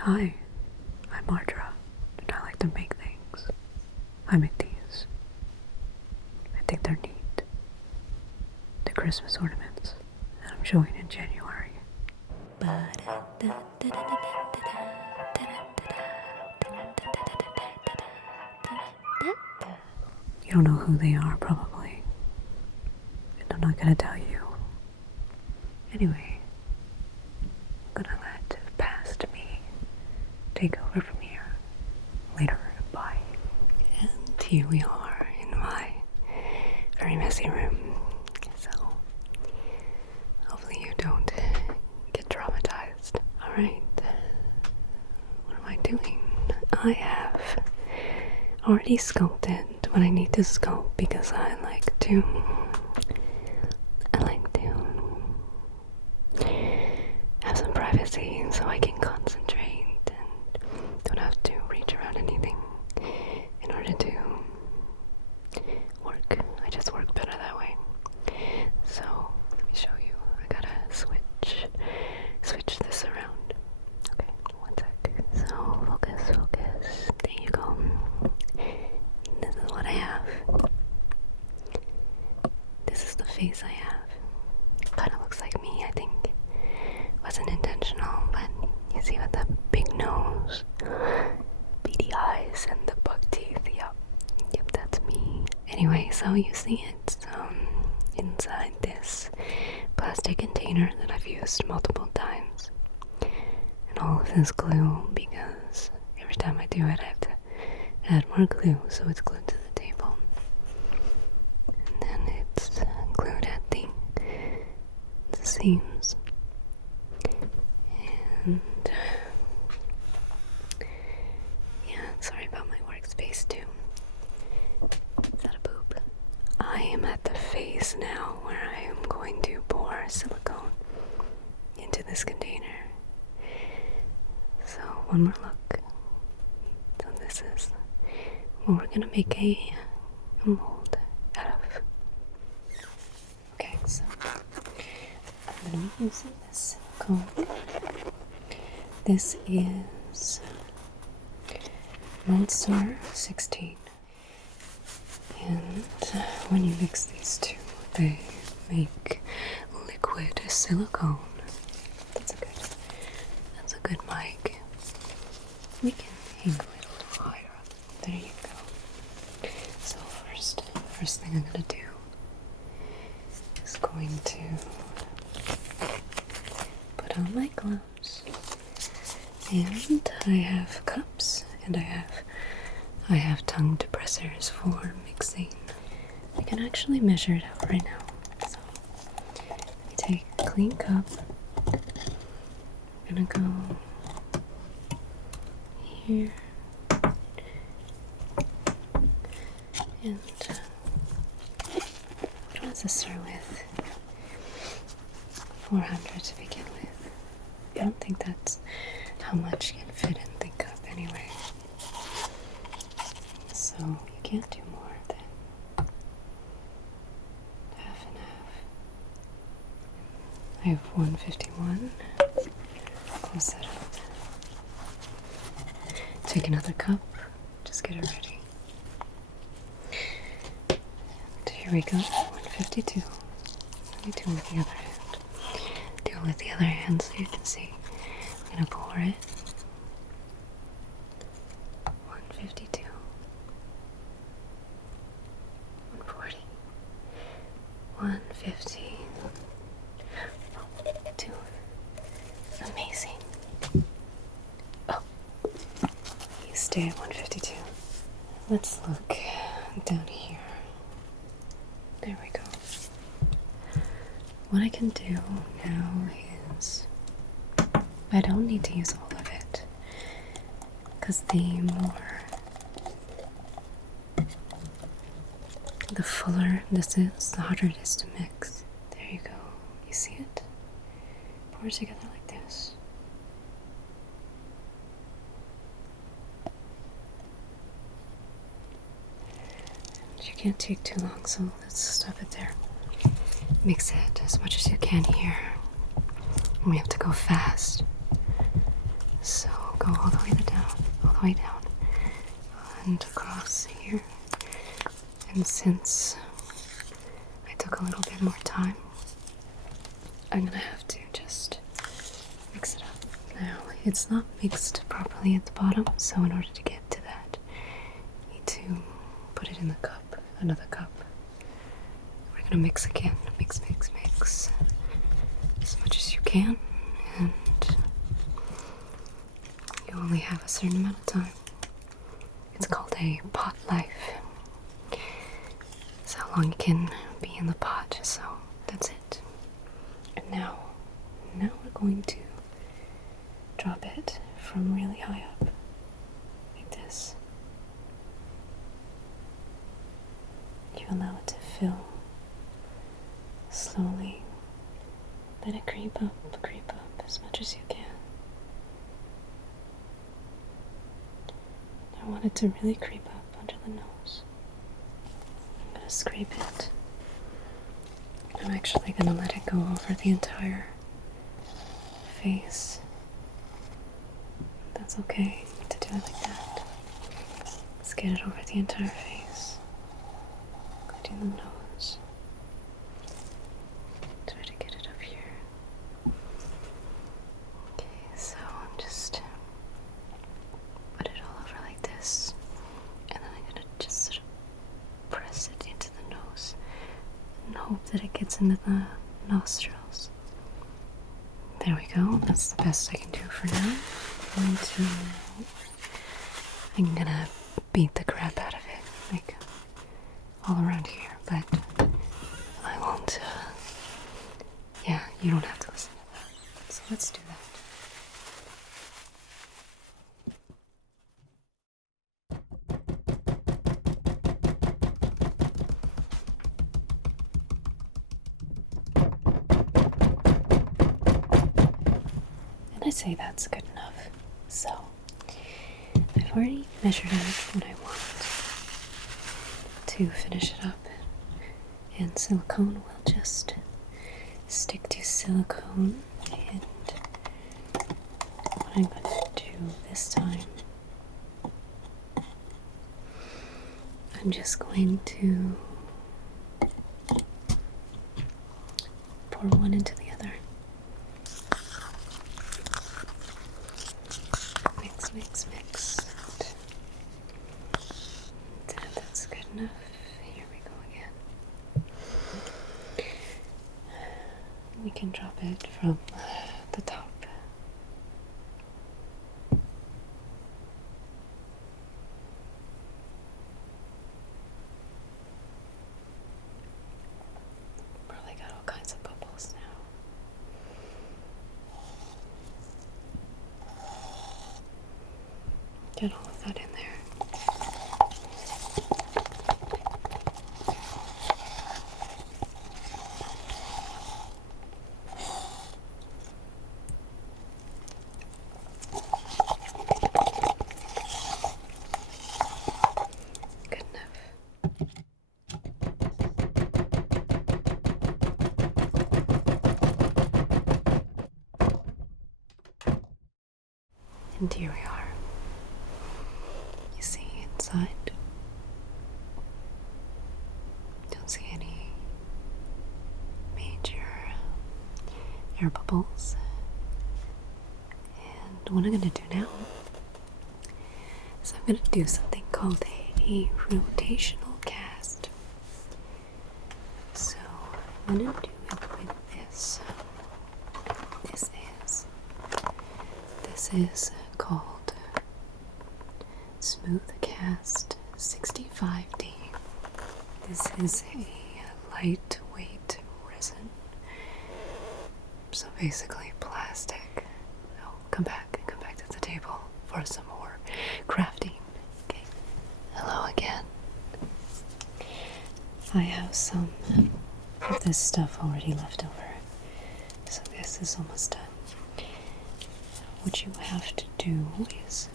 Hi, I'm Ardra, and I like to make things. I make these. I think they're neat. The Christmas ornaments that I'm showing in January. You don't know who they are, probably. And I'm not gonna tell you. Anyway, I'm gonna let past me take over from here. Later, bye. And here we are in my very messy room. So, hopefully you don't get traumatized. Alright, what am I doing? I have already sculpted what I need to sculpt because I like to have some privacy so I can concentrate and don't have to reach around anything in order to work. I just work better that way. So let me show you. I gotta switch this around. Okay, one sec. So focus. There you go. This is what I have. This is the face I have. Kind of looks like me, I think. Wasn't intentional, but you see with the big nose, beady eyes, and the buck teeth. Yep, that's me. Anyway, so you see it inside this plastic container that I've used multiple times, and all of this glue because every time I do it, I have to add more glue, so it's glued to the table, and then it's glued at the seams. And yeah, sorry about my workspace too. Is that a poop? I am at the phase now where I am going to pour silicone into this container. So one more look. So this is what we're gonna make a mold out of. Okay, so I'm gonna be using this silicone. This is Monster 16, and when you mix these two, they make liquid silicone. That's a good mic. We can angle it a little higher up. There you go. So first thing I'm gonna do is going to put on my gloves. And I have cups, and I have tongue depressors for mixing. I can actually measure it out right now. So let me take a clean cup. I'm gonna go here and what does this start with? 400 to begin with. I don't think that's how much can fit in the cup anyway. So you can't do more than half and half. I have 151. Close that up. Take another cup. Just get it ready. And here we go. 152. Let me do it with the other hand. Do it with the other hand so you can see. I'm gonna pour it. 152. 140. 150. 2. Amazing. Oh. You stay at 152. Let's look down here. There we go. What I can do now is I don't need to use all of it, because the fuller this is, the harder it is to mix. There you go. You see it? Pour it together like this. And you can't take too long, so let's stop it there. Mix it as much as you can here. And we have to go fast. So go all the way down, and across here. And since I took a little bit more time, I'm gonna have to just mix it up. Now, it's not mixed properly at the bottom, so in order to get to that, you need to put it in the cup, another cup. We're gonna mix again, mix as much as you can, and you only have a certain amount of time. It's called a pot life. It's how long you can be in the pot, so that's it. And now we're going to drop it from really high up, like this. You allow it to fill slowly. Let it creep up as much as you can. I want it to really creep up under the nose. I'm gonna scrape it. I'm actually gonna let it go over the entire face. That's okay to do it like that. Let's get it over the entire face. Go to the nose. Try to get it up here. Okay, so just put it all over like this. And then I'm gonna just sort of press it into the nose and hope that it gets into the nostrils. There we go. That's the best I can do for now. I'm gonna beat the crap out of it, like all around here, but I won't, yeah, you don't have to listen to that. So let's do that. And I say that's good enough. So, I've already measured out what I want to finish it up, and silicone will just stick to silicone. And what I'm going to do this time, I'm just going to pour one into the other. Mix. That's good enough. Here we go again. We can drop it from the top. Probably got all kinds of bubbles now. Get all of that in there. Good enough. And here we are. You see inside. Don't see any major air bubbles. And what I'm going to do now is I'm going to do something called a rotational cast. So I'm going to do it with this. This is called Smooth Cast 65D. This is a lightweight resin. So basically plastic. I'll come back to the table for some more crafting. Okay. Hello again. I have some of this stuff already left over. So this is almost done. What you have to do is,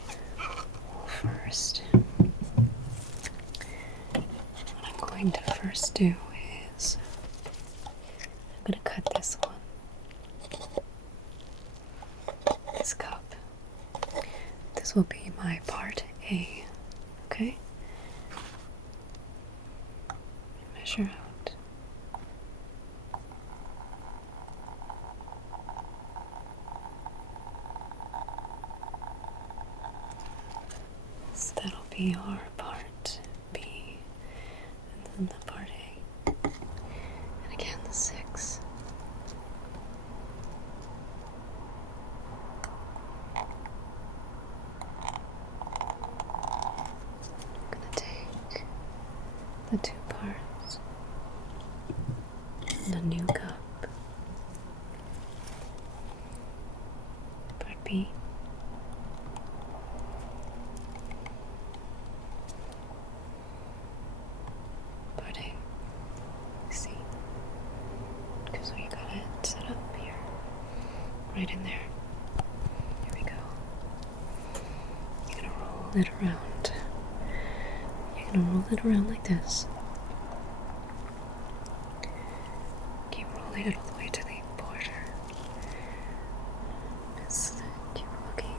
first, what I'm going to first do is, I'm going to cut this one, this cup, This will be my part A, okay? Measure out. So that'll be our part B, and then the part A. And again, the 6. I'm gonna take the 2 parts and a new cup, part B, part A, C, because we got it set up here, right in there. Here we go. You're gonna roll it around. You're gonna roll it around like this. Keep rolling it all the way to the border. Just keep looking.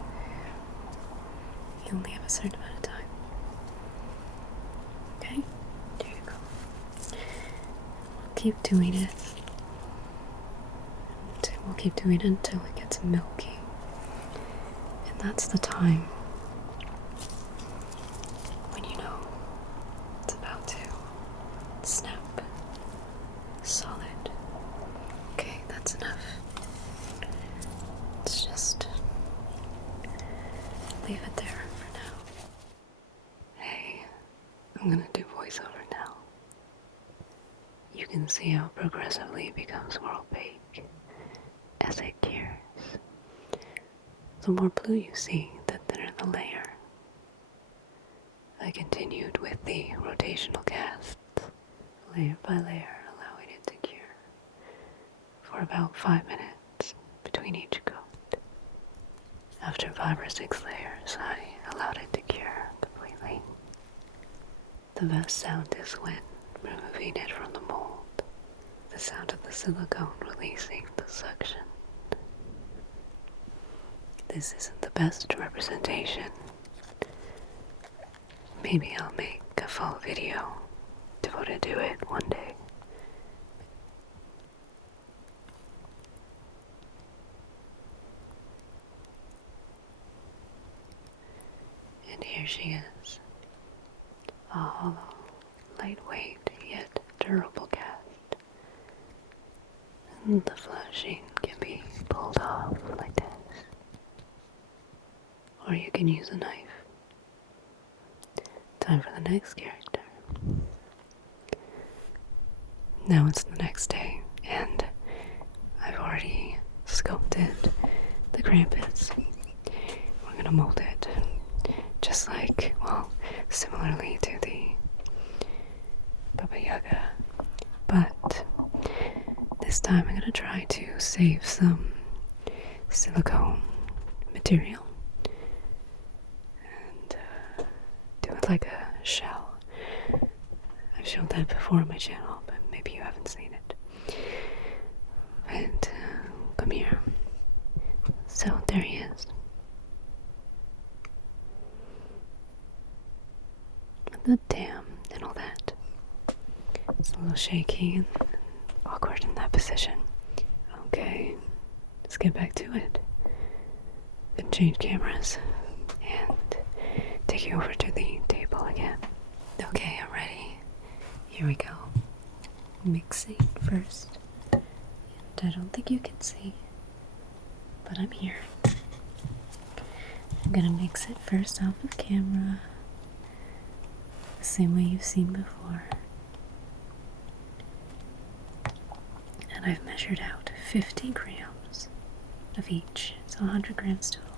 You only have a certain amount of time. Okay? There you go. We'll keep doing it. We'll keep doing it until it gets milky. And that's the time when you know it's about to snap solid. Okay, that's enough. Let's just leave it there for now. Hey, I'm gonna do voiceover now. You can see how progressively it becomes more opaque as it cures. The more blue you see, the thinner the layer. I continued with the rotational casts, layer by layer, allowing it to cure for about 5 minutes between each coat. After 5 or 6 layers, I allowed it to cure completely. The best sound is when removing it from the mold, the sound of the silicone releasing the suction. This isn't the best representation. Maybe I'll make a full video devoted to it one day. And here she is, a hollow, lightweight yet durable cast. And the flashing can be pulled off like this. Or you can use a knife. Time for the next character. Now it's the next day, and I've already sculpted the Krampus. We're gonna mold it just like, well, similarly to the Baba Yaga, but this time I'm gonna try to save some silicone material and do it like a shell. I've shown that before on my channel, but maybe you haven't seen it. And come here. So there he is. The dam and all that. It's a little shaky and awkward in that position. Okay, let's get back to it. Then change cameras and take you over to the table again. Okay, I'm ready. Here we go. Mixing first. And I don't think you can see, but I'm here. I'm gonna mix it first off of camera, the same way you've seen before. And I've measured out 50 grams of each, so 100 grams total.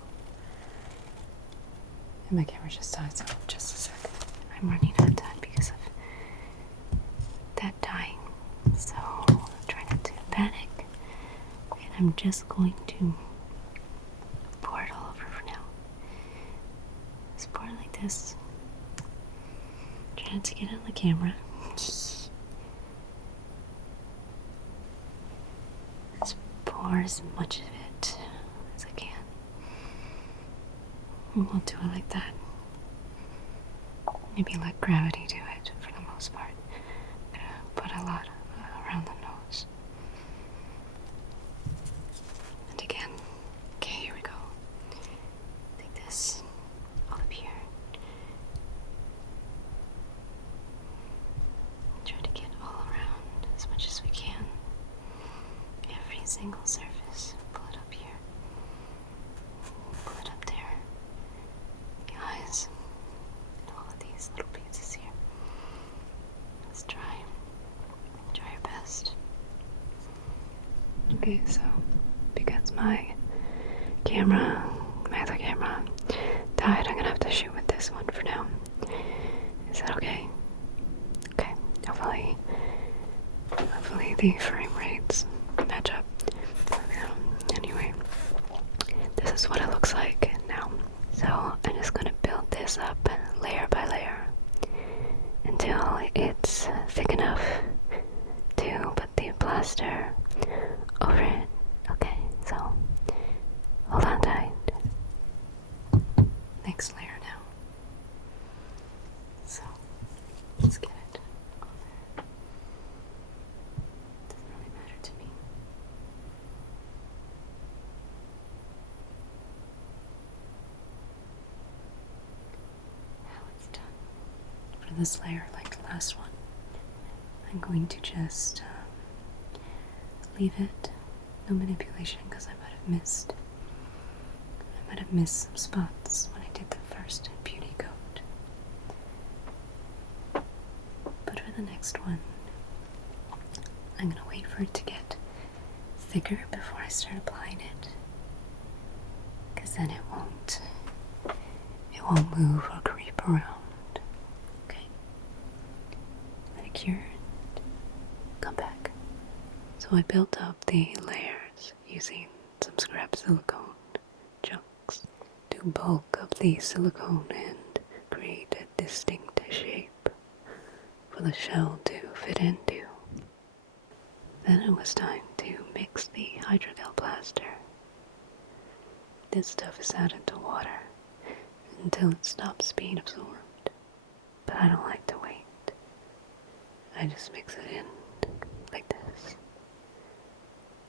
And my camera just died, so just a second. I'm running out of time because of that dying, so try not to panic. And I'm just going to pour it all over for now. Just pour it like this. Try not to get it on the camera. Just pour as much of it as I can. We'll do it like that. Maybe let gravity do it for the most part. I'm gonna put a lot around the nose. And again, okay, here we go. Like this, all up here. Try to get all around as much as we can. Every single surface. Pull it up here. Pull it up there. The eyes. All of these little pieces here. Let's try. Try your best. Okay, so because my other camera died, I'm gonna have to shoot with this one for now. Is that okay? Okay. Hopefully the frame rates match up. Anyway, this is what it looks like now. So I'm just gonna build this up layer by layer until it's thick enough to put the plaster over it. Okay, so hold on tight. Next layer now. So let's get it on there. Doesn't really matter to me. Now it's done. For this layer, like the last one, I'm going to just leave it. No manipulation, because I might have missed some spots when I did the first beauty coat. But for the next one, I'm gonna wait for it to get thicker before I start applying it, because then it won't move or creep around. Okay, let it cure and come back. So I built up the layers using some scrap silicone chunks to bulk up the silicone and create a distinct shape for the shell to fit into. Then it was time to mix the hydrogel plaster. This stuff is added to water until it stops being absorbed, but I don't like to wait. I just mix it in like this.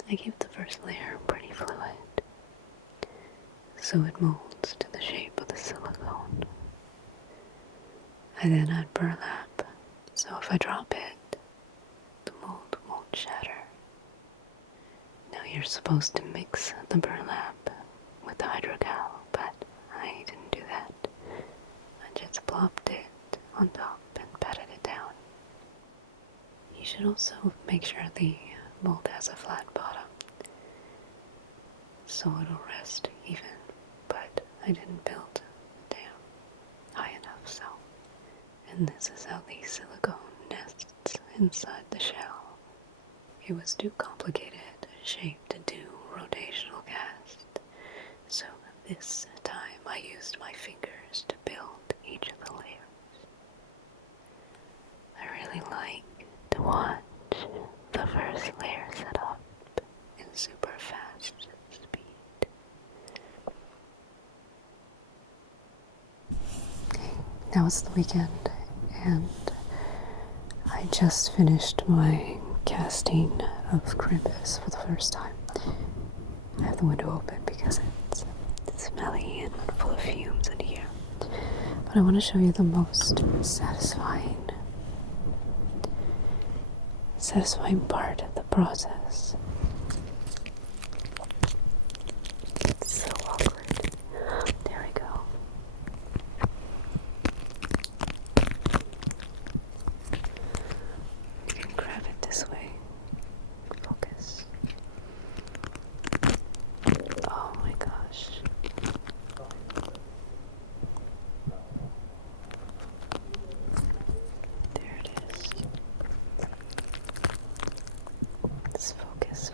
I keep the first layer pretty fluid, so it molds to the shape of the silicone. I then add burlap, so if I drop it, the mold won't shatter. Now you're supposed to mix the burlap with the hydrogel, but I didn't do that. I just plopped it on top and patted it down. You should also make sure the mold has a flat bottom, so it'll rest even, but I didn't build it down high enough, so. And this is how the silicone nests inside the shell. It was too complicated a shape to do rotational cast, so this time I used my fingers to build each of the layers. I really like to watch the first layer set up in super fast speed. Now it's the weekend, and I just finished my casting of Crimpus for the first time. I have the window open because it's smelly and full of fumes in here. But I want to show you the most satisfying part of the process. It's so awkward. There we go. You can grab it this way. Focus. Oh my gosh. There it is. Let's focus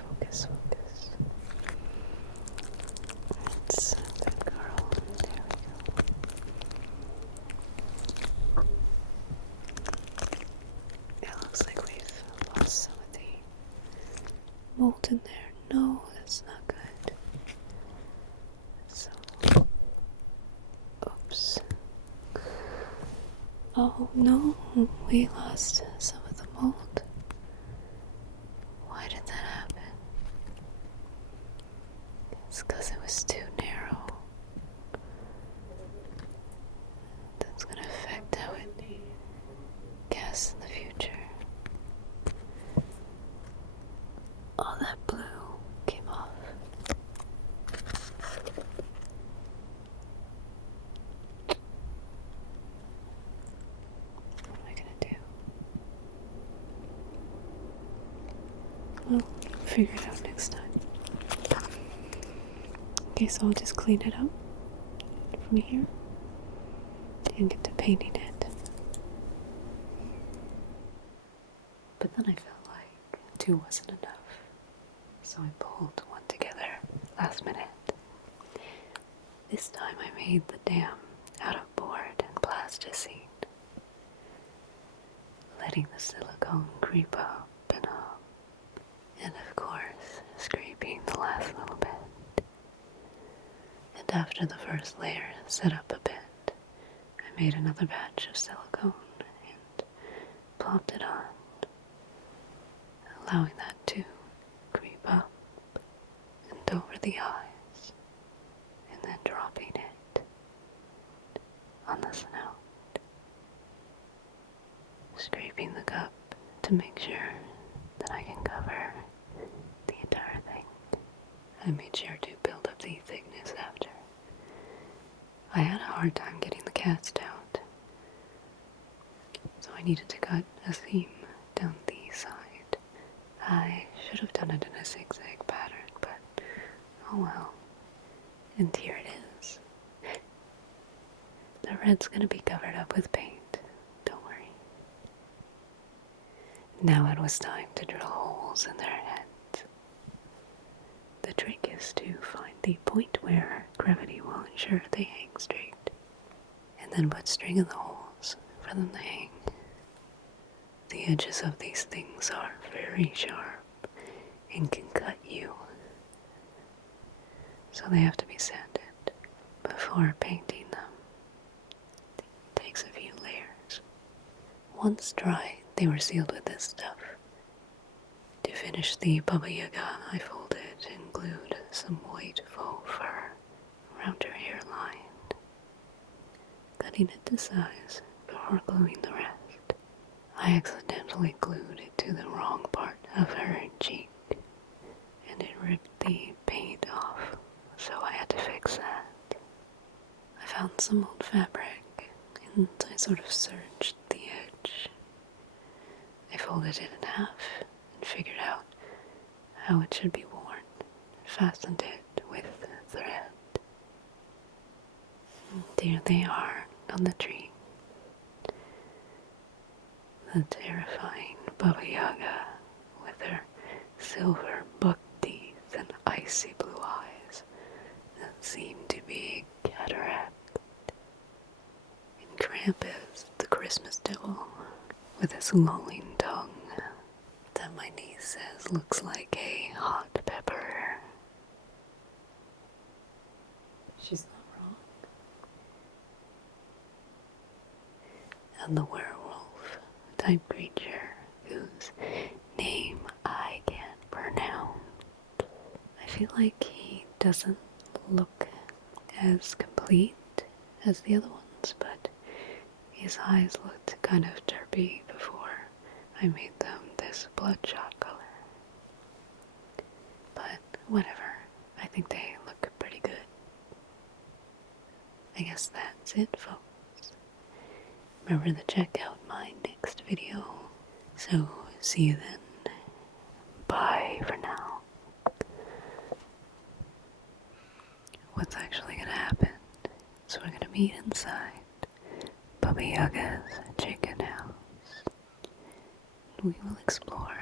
Oh no, we lost some of the mold. Why did that happen? It's because it was too narrow. That's gonna affect how it casts in the future. All that blue came off. What am I gonna do? Well, figure it out next time. Okay, so I'll just clean it up from here and get to painting it. But then I felt like 2 wasn't enough, so I pulled 1 together last minute. This time I made the dam out of board and plasticine, letting the silicone creep up and up, and of course scraping the last little bit. And after the first layer set up a bit, I made another batch of silicone and plopped it on, allowing that to creep up and over the eyes, and then dropping it on the snout, scraping the cup to make sure that I can cover the entire thing. I made sure to build up the thickness after. I had a hard time getting the cast out, so I needed to cut a seam down the side. I should have done it in a zigzag pattern, but oh well. And here it is. The red's gonna be covered up with paint, don't worry. Now it was time to drill holes in their heads. The trick is to find the point where gravity will ensure they hang straight, and then put string in the holes for them to hang. The edges of these things are very sharp and can cut you, so they have to be sanded before painting them. It takes a few layers. Once dry, they were sealed with this stuff. To finish the Baba Yaga, I folded and glued some white faux fur around her hairline, cutting it to size before gluing the rest. I accidentally glued it to the wrong part of her cheek, and it ripped the paint off, so I had to fix that. I found some old fabric, and I sort of serged the edge. I folded it in half and figured out how it should be worn, and fastened it with thread. And there they are on the tree. The terrifying Baba Yaga with her silver buck teeth and icy blue eyes that seem to be cataract. And Krampus, the Christmas devil, with his lolling tongue that my niece says looks like a hot pepper. She's not wrong. And the werewolf type creature whose name I can't pronounce. I feel like he doesn't look as complete as the other ones, but his eyes looked kind of derpy before I made them this bloodshot color. But whatever, I think they look pretty good. I guess that's it, folks. Remember to check out my next video. So, see you then. Bye for now. What's actually gonna happen is we're gonna meet inside Baba Yaga's chicken house. We will explore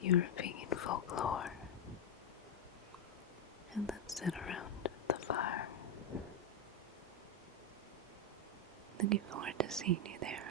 European folklore and then sit around the fire. Looking forward to seeing you there.